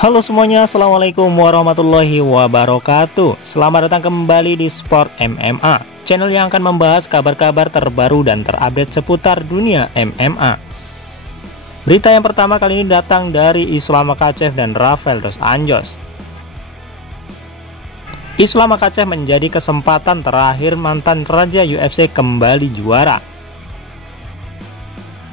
Halo semuanya, Assalamualaikum warahmatullahi wabarakatuh. Selamat datang kembali di Sport MMA, channel yang akan membahas kabar-kabar terbaru dan terupdate seputar dunia MMA. Berita yang pertama kali ini datang dari Islam Makhachev dan Rafael dos Anjos. Islam Makhachev menjadi kesempatan terakhir mantan raja UFC kembali juara.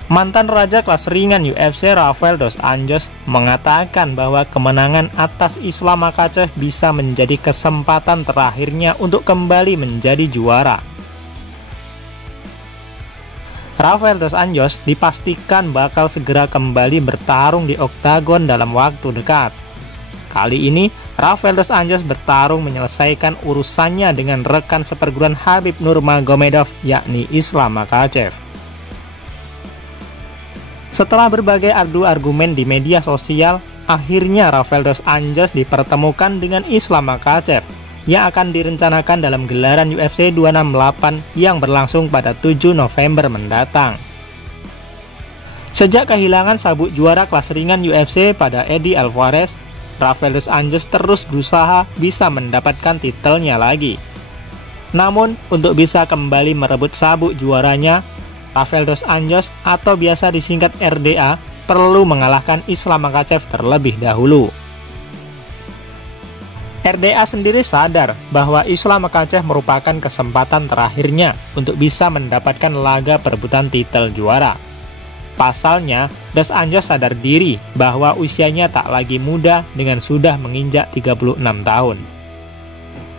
Mantan raja kelas ringan UFC Rafael dos Anjos mengatakan bahwa kemenangan atas Islam Makhachev bisa menjadi kesempatan terakhirnya untuk kembali menjadi juara. Rafael dos Anjos dipastikan bakal segera kembali bertarung di oktagon dalam waktu dekat. Kali ini, Rafael dos Anjos bertarung menyelesaikan urusannya dengan rekan seperguruan Khabib Nurmagomedov, yakni Islam Makhachev. Setelah berbagai adu argumen di media sosial, akhirnya Rafael dos Anjos dipertemukan dengan Islam Makhachev yang akan direncanakan dalam gelaran UFC 268 yang berlangsung pada 7 November mendatang. Sejak kehilangan sabuk juara kelas ringan UFC pada Eddie Alvarez, Rafael dos Anjos terus berusaha bisa mendapatkan titelnya lagi. Namun, untuk bisa kembali merebut sabuk juaranya, Rafael dos Anjos atau biasa disingkat RDA perlu mengalahkan Islam Makhachev terlebih dahulu. RDA sendiri sadar bahwa Islam Makhachev merupakan kesempatan terakhirnya untuk bisa mendapatkan laga perebutan titel juara. Pasalnya, dos Anjos sadar diri bahwa usianya tak lagi muda dengan sudah menginjak 36 tahun.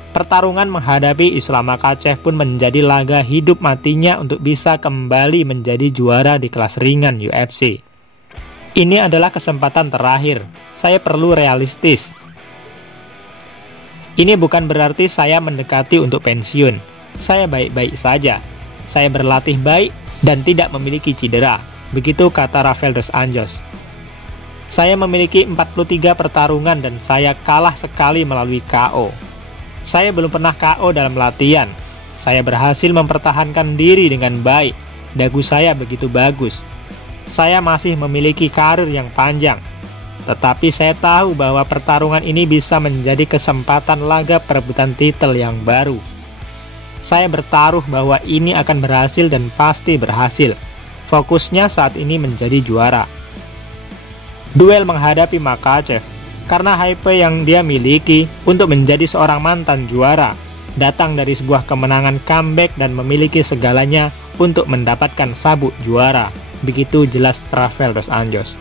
Pertarungan menghadapi Islam Makhachev pun menjadi laga hidup matinya untuk bisa kembali menjadi juara di kelas ringan UFC. Ini adalah kesempatan terakhir, saya perlu realistis. Ini bukan berarti saya mendekati untuk pensiun, saya baik-baik saja. Saya berlatih baik dan tidak memiliki cedera, begitu kata Rafael dos Anjos. Saya memiliki 43 pertarungan dan saya kalah sekali melalui KO. Saya belum pernah KO dalam latihan. Saya berhasil mempertahankan diri dengan baik. Dagu saya begitu bagus. Saya masih memiliki karir yang panjang. Tetapi saya tahu bahwa pertarungan ini bisa menjadi kesempatan laga perebutan titel yang baru. Saya bertaruh bahwa ini akan berhasil dan pasti berhasil. Fokusnya saat ini menjadi juara. Duel menghadapi Makhachev. Karena hype yang dia miliki untuk menjadi seorang mantan juara, datang dari sebuah kemenangan comeback dan memiliki segalanya untuk mendapatkan sabuk juara. Begitu jelas Rafael dos Anjos.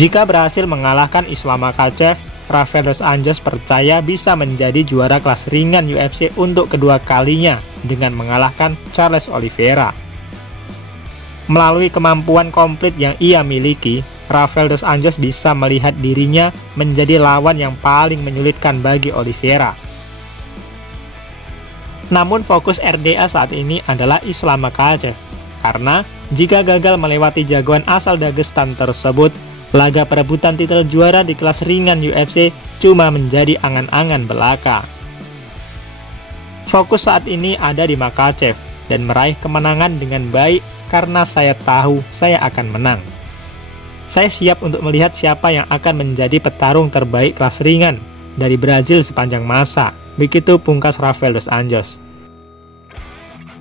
Jika berhasil mengalahkan Islam Makhachev, Rafael dos Anjos percaya bisa menjadi juara kelas ringan UFC untuk kedua kalinya dengan mengalahkan Charles Oliveira. Melalui kemampuan komplit yang ia miliki, Rafael dos Anjos bisa melihat dirinya menjadi lawan yang paling menyulitkan bagi Oliveira. Namun fokus RDA saat ini adalah Islam Makhachev, karena jika gagal melewati jagoan asal Dagestan tersebut, laga perebutan titel juara di kelas ringan UFC cuma menjadi angan-angan belaka. Fokus saat ini ada di Makhachev dan meraih kemenangan dengan baik karena saya tahu saya akan menang. Saya siap untuk melihat siapa yang akan menjadi petarung terbaik kelas ringan dari Brazil sepanjang masa. Begitu pungkas Rafael dos Anjos.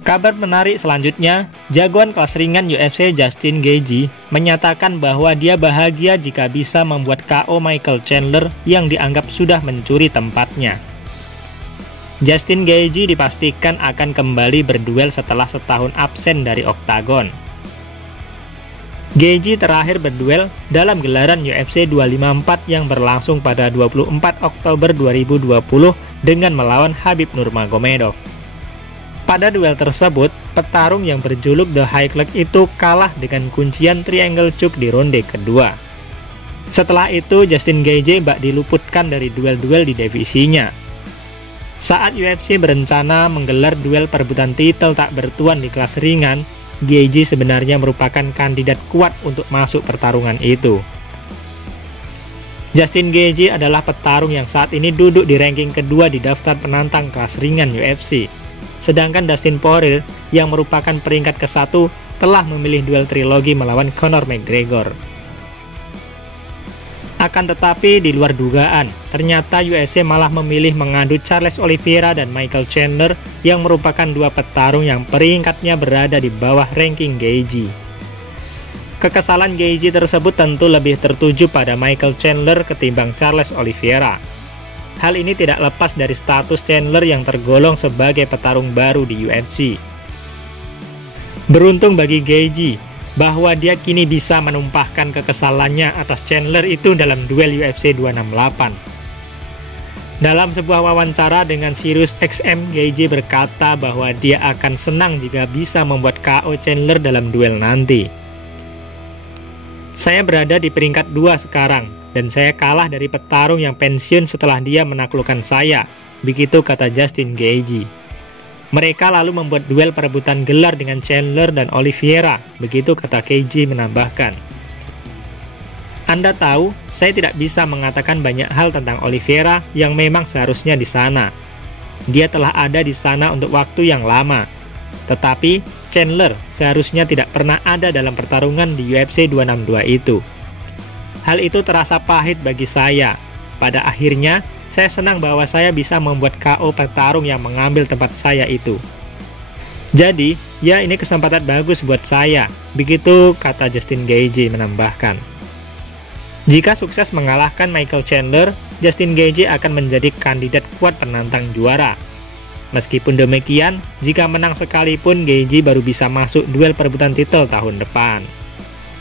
Kabar menarik selanjutnya, jagoan kelas ringan UFC Justin Gaethje menyatakan bahwa dia bahagia jika bisa membuat KO Michael Chandler yang dianggap sudah mencuri tempatnya. Justin Gaethje dipastikan akan kembali berduel setelah setahun absen dari oktagon. Gaethje terakhir berduel dalam gelaran UFC 254 yang berlangsung pada 24 Oktober 2020 dengan melawan Khabib Nurmagomedov. Pada duel tersebut, petarung yang berjuluk The High Clock itu kalah dengan kuncian triangle choke di ronde kedua. Setelah itu, Justin Gaethje bak diluputkan dari duel-duel di divisinya. Saat UFC berencana menggelar duel perebutan titel tak bertuan di kelas ringan, Gaethje sebenarnya merupakan kandidat kuat untuk masuk pertarungan itu. Justin Gaethje adalah petarung yang saat ini duduk di ranking kedua di daftar penantang kelas ringan UFC. Sedangkan Dustin Poirier yang merupakan peringkat ke-1 telah memilih duel trilogi melawan Conor McGregor. Akan tetapi di luar dugaan, ternyata UFC malah memilih mengadu Charles Oliveira dan Michael Chandler yang merupakan dua petarung yang peringkatnya berada di bawah ranking Gaethje. Kekesalan Gaethje tersebut tentu lebih tertuju pada Michael Chandler ketimbang Charles Oliveira. Hal ini tidak lepas dari status Chandler yang tergolong sebagai petarung baru di UFC. Beruntung bagi Gaethje bahwa dia kini bisa menumpahkan kekesalannya atas Chandler itu dalam duel UFC 268. Dalam sebuah wawancara dengan Sirius XM, Gaethje berkata bahwa dia akan senang jika bisa membuat KO Chandler dalam duel nanti. Saya berada di peringkat 2 sekarang, dan saya kalah dari petarung yang pensiun setelah dia menaklukkan saya, begitu kata Justin Gaethje. Mereka lalu membuat duel perebutan gelar dengan Chandler dan Oliveira, begitu kata Gaethje menambahkan. Anda tahu, saya tidak bisa mengatakan banyak hal tentang Oliveira yang memang seharusnya di sana. Dia telah ada di sana untuk waktu yang lama. Tetapi, Chandler seharusnya tidak pernah ada dalam pertarungan di UFC 262 itu. Hal itu terasa pahit bagi saya. Pada akhirnya, saya senang bahwa saya bisa membuat KO petarung yang mengambil tempat saya itu. Jadi, ya ini kesempatan bagus buat saya, begitu kata Justin Gaethje menambahkan. Jika sukses mengalahkan Michael Chandler, Justin Gaethje akan menjadi kandidat kuat penantang juara. Meskipun demikian, jika menang sekalipun Gaethje baru bisa masuk duel perebutan titel tahun depan.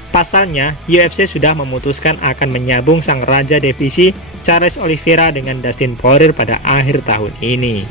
Pasalnya, UFC sudah memutuskan akan menyambung sang raja divisi Charles Oliveira dengan Dustin Poirier pada akhir tahun ini.